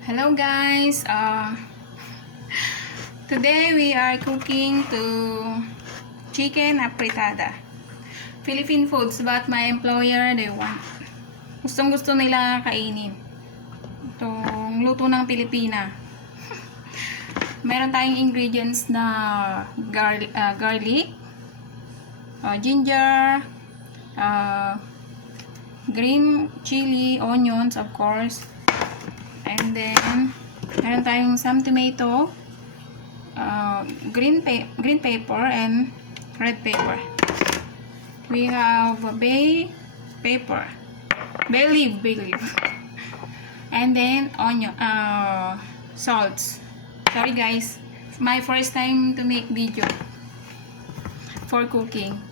Hello guys, today we are cooking to chicken apritada. Philippine foods, but my employer they want. Gustong gusto nila kainin. Itong luto ng Pilipina. Meron tayong ingredients na garlic, ginger, green chili, onions of course. And then, meron tayong some tomato, green pepper, and red pepper. We have bay leaf. And then, onion, salts. Sorry guys, it's my first time to make video for cooking.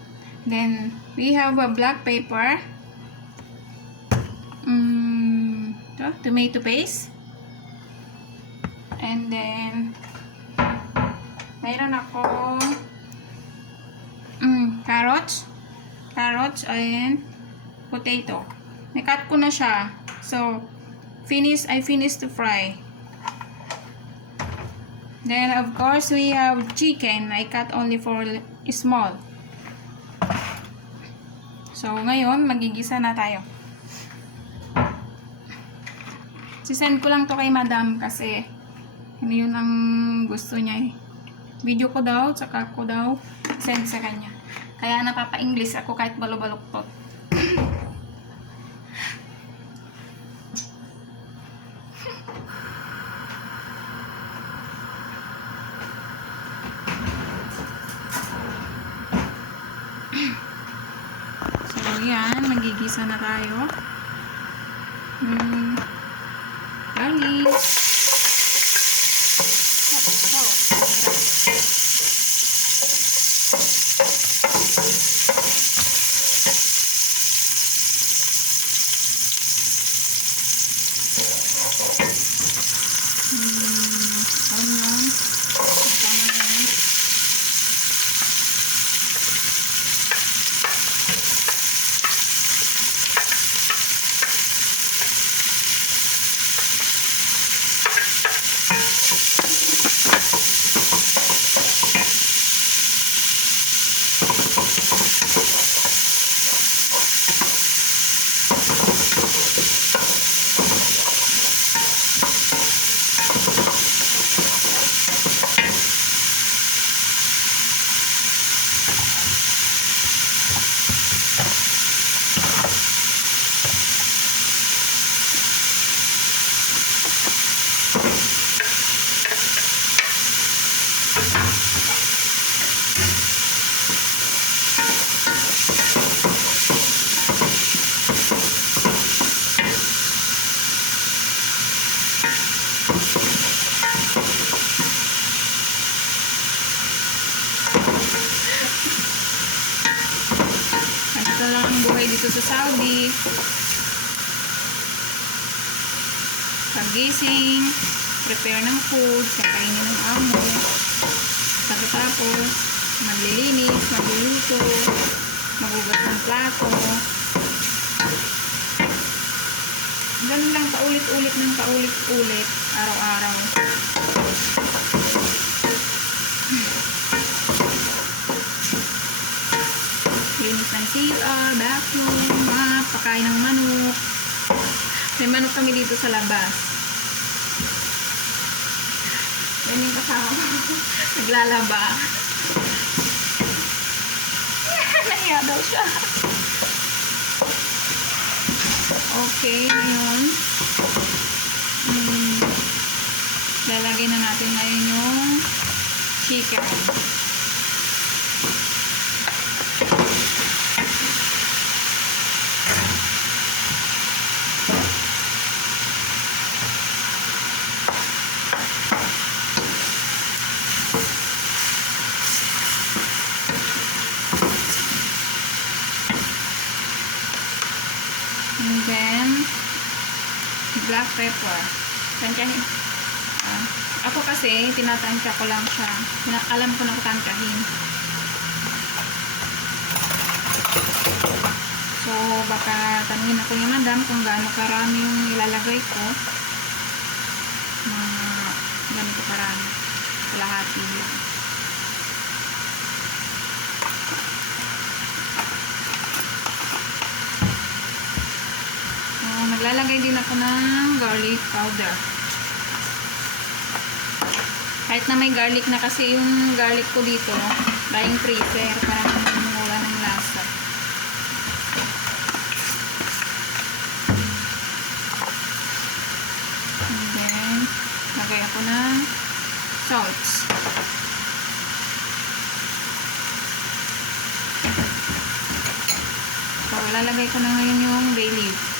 Then, we have a black pepper, tomato paste, and then mayroon ako carrots and potato. Nakat ko na siya, so I finished to fry. Then of course we have chicken. I cut only for small. So ngayon magigisa na tayo. Sisend ko lang to kay madam kasi yun ang gusto niya eh. Video ko daw, tsaka ko daw send sa kanya. Kaya napapa-English ako kahit balo-baloktot. So yan, magigisa na tayo. Garlic. Onion. Ito lang ang buhay dito sa Saudi. Pagising, prepare ng food, kakainin ng amo. Pagkatapos, maglilinis, magluluto, magugas ng plato. Ganun lang paulit-ulit ng paulit-ulit, araw-araw. Linis ng CR, vacuum, pakain ng manok. May manok kami dito sa labas. Yan yung kasama ko. Naglalaba. Nahiya daw siya. Okay, ngayon. Lalagay na natin ngayon yung chicken. And then, black pepper. Tansyahin. Ako kasi, tinatansya ko lang siya. Alam ko na kung tansyahin. So, baka tanungin ako ni madam kung gaano karami yung ilalagay ko. Mga ganito karami. Kalahati lang. Naglalagay din ako ng garlic powder. Kahit na may garlic na kasi yung garlic ko dito, dahil freezer, parang mura ng lasa. And then, lagay ako ng salts. So, lalagay ko na ngayon yung bay leaf.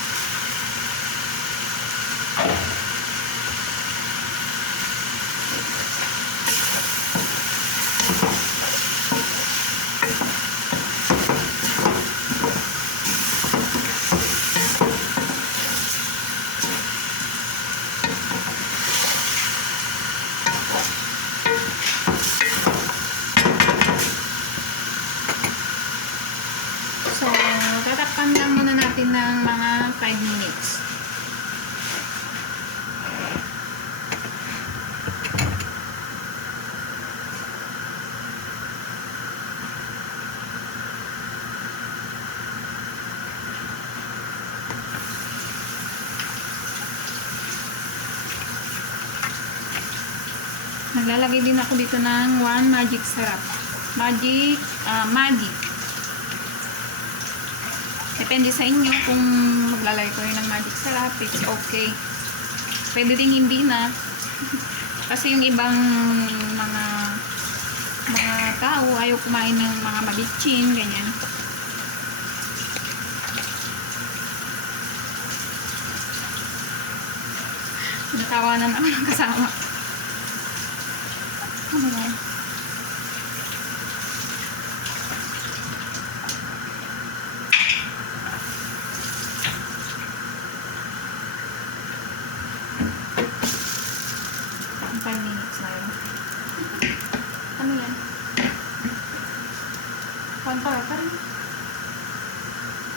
So, tatakpan lang muna natin ng mga 5 minutes. Naglalagay din ako dito ng 1 magic syrup. Magic. Depende sa inyo kung maglalagay ko yun ng magic syrup, it's okay. Pwede din hindi na. Kasi yung ibang mga tao ayaw kumain ng mga mabitchin, ganyan. Natawanan ako ng kasama. Ano yan? Ano yan? Kontor, parang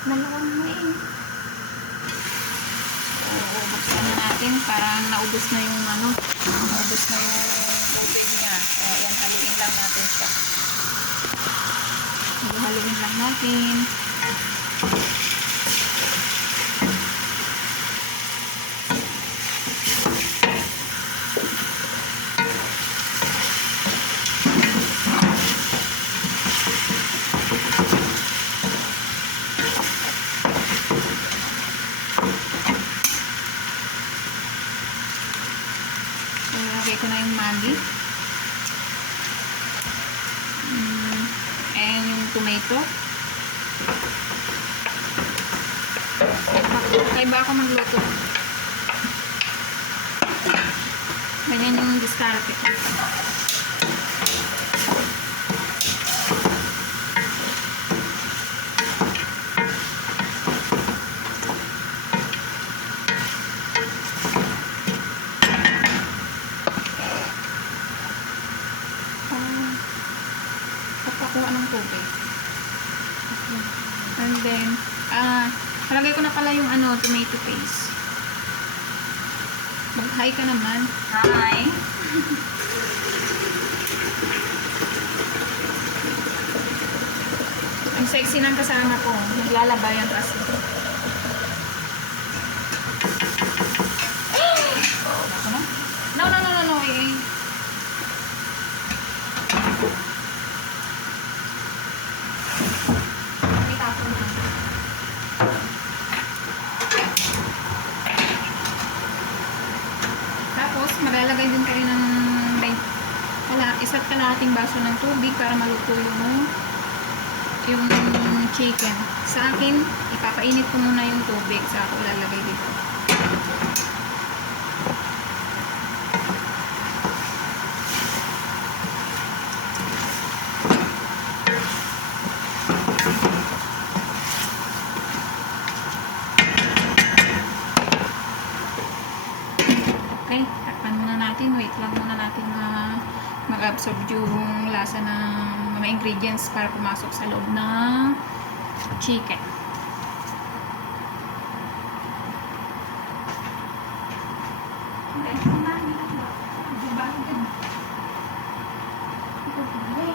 nalawang mo eh. Oo, buksan na natin. Parang naubos na yung naubos na yung tubig niya. Ayan, haluin lang natin siya. Haluin lang natin. Ilagay ko na yung Maggi. And yung tomato. Kaiba ako magluto. Ganyan yung diskarte ko. Papakuha ng tubig. And then, palagay ko na pala yung tomato paste. Mag-hi ka naman. Hi! Ang sexy ng kasama ko. Naglalabayan kasi. No. Itapon na. Tapos, maglalagay din kayo ng isa't kalahating baso ng tubig para maluto yung chicken. Sa akin, ipapainit ko muna yung tubig. Saka ako ilalagay dito. Okay, takpan muna natin. Wait lang muna natin na mag-absorb yung lasa ng mga ingredients para pumasok sa loob ng chicken. Okay, Ito pala.